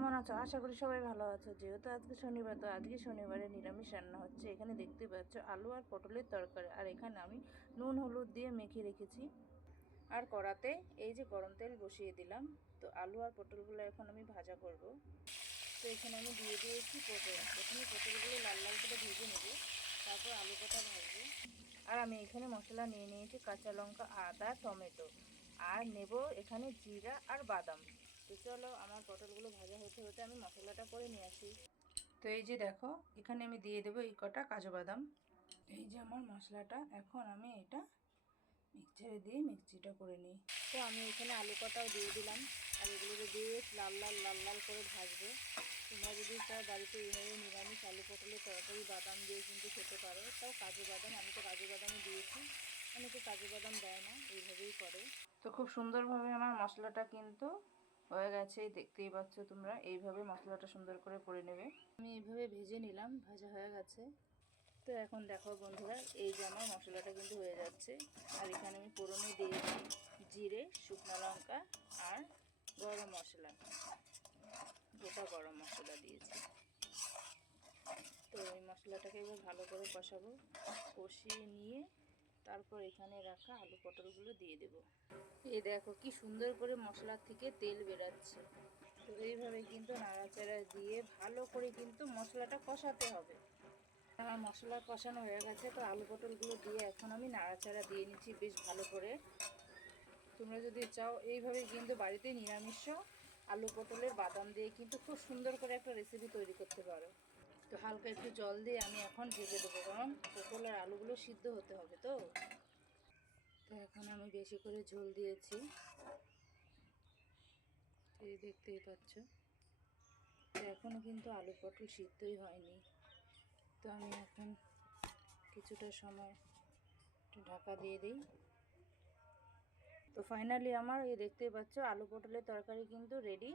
কেমন আছো? আশা করি সবাই ভালো আছো। যেহেতু আজকে শনিবার, তো আজকে শনিবারে নিরামিষ রান্না হচ্ছে। এখানে দেখতে পাচ্ছ আলু আর পটলের তরকারি, আর এখানে আমি নুন হলুদ দিয়ে মেখে রেখেছি। আর কড়াতে এই যে গরম তেল বসিয়ে দিলাম। তো আলু আর পটলগুলো এখন আমি ভাজা করব। তো এখানে আমি দিয়ে দিয়েছি পটল। প্রথমে পটলগুলো লাল লাল করে ভেজে নেব, তারপর আলু কটা ভাজবো। আর আমি এখানে মশলা নিয়ে নিয়েছি কাঁচা লঙ্কা, আদা, টমেটো, আর নেব এখানে জিরা আর বাদাম। তো চলো আমার পটলগুলো ভাজা হতে হতে আমি মশলাটা করে নিয়ে আসি। তো এই যে দেখো, এখানে আমি দিয়ে দেবো এই কটা কাজু বাদাম। এই যে আমার মশলাটা, এখন আমি এটা মিক্সচারে দিয়ে মিক্সিটা করে নিই। তো আমি এখানে আলু কটাও দিয়ে দিলাম, আর এগুলোকে দিয়ে লাল লাল লাল লাল করে ভাজবো। তোমরা যদি চাও বাড়িতে এইভাবে নিরামিষ আলু পটলের তরকারি বাদাম দিয়ে কিন্তু খেতে পারো। তাও কাজু বাদাম, আমি তো কাজু বাদামই দিয়েছি, অনেকে কাজু বাদাম দেয় না, এইভাবেই করে। তো খুব সুন্দরভাবে আমার মশলাটা কিন্তু হয়ে গেছে, দেখতেই পাচ্ছ তোমরা। এইভাবে মশলাটা সুন্দর করে নেবে। আমি এইভাবে ভেজে নিলাম, ভাজা হয়ে গেছে। তো এখন দেখো বন্ধুরা, এই যে আমার মশলাটা কিন্তু হয়ে যাচ্ছে। আর এখানে আমি ফোড়নে দিয়েছি জিরে, শুকনো লঙ্কা আর গরম মশলা, গোটা গরম মশলা দিয়েছি। তো এই মশলাটাকে এবার ভালো করে কষাবো। কষিয়ে নিয়ে তারপর এখানে রাখা আলু পটলগুলো দিয়ে দেব। এই দেখো কি সুন্দর করে মশলার থেকে তেল বেরাচ্ছে। তো এইভাবে কিন্তু নাড়াচাড়া দিয়ে ভালো করে কিন্তু মশলাটা কষাতে হবে। আমার মশলা কষানো হয়ে গেছে, তো আলু পটলগুলো দিয়ে এখন আমি নাড়াচাড়া দিয়ে নিচ্ছি বেশ ভালো করে। তোমরা যদি চাও এইভাবে কিন্তু বাড়িতে নিরামিষ আলু পটলের বাদাম দিয়ে কিন্তু খুব সুন্দর করে একটা রেসিপি তৈরি করতে পারো। তো হালকা একটু জল দিয়ে আমি এখন ঢেকে দেবো, কারণ পটল আর আলুগুলো সিদ্ধ হতে হবে। তো এখন আমি বেশি করে ঝোল দিয়েছি, এই দেখতেই পাচ্ছ। তো এখনও কিন্তু আলু পটল সিদ্ধই হয়নি। তো আমি এখন কিছুটা সময় একটু ঢাকা দিয়ে দিই। তো ফাইনালি আমার এই দেখতেই পাচ্ছ আলু পটলের তরকারি কিন্তু রেডি।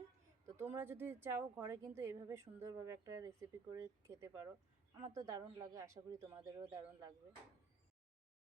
তো তোমরা যদি চাও ঘরে কিন্তু এইভাবে সুন্দরভাবে একটা রেসিপি করে খেতে পারো। আমার তো দারুণ লাগে, আশা করি তোমাদেরও দারুণ লাগবে।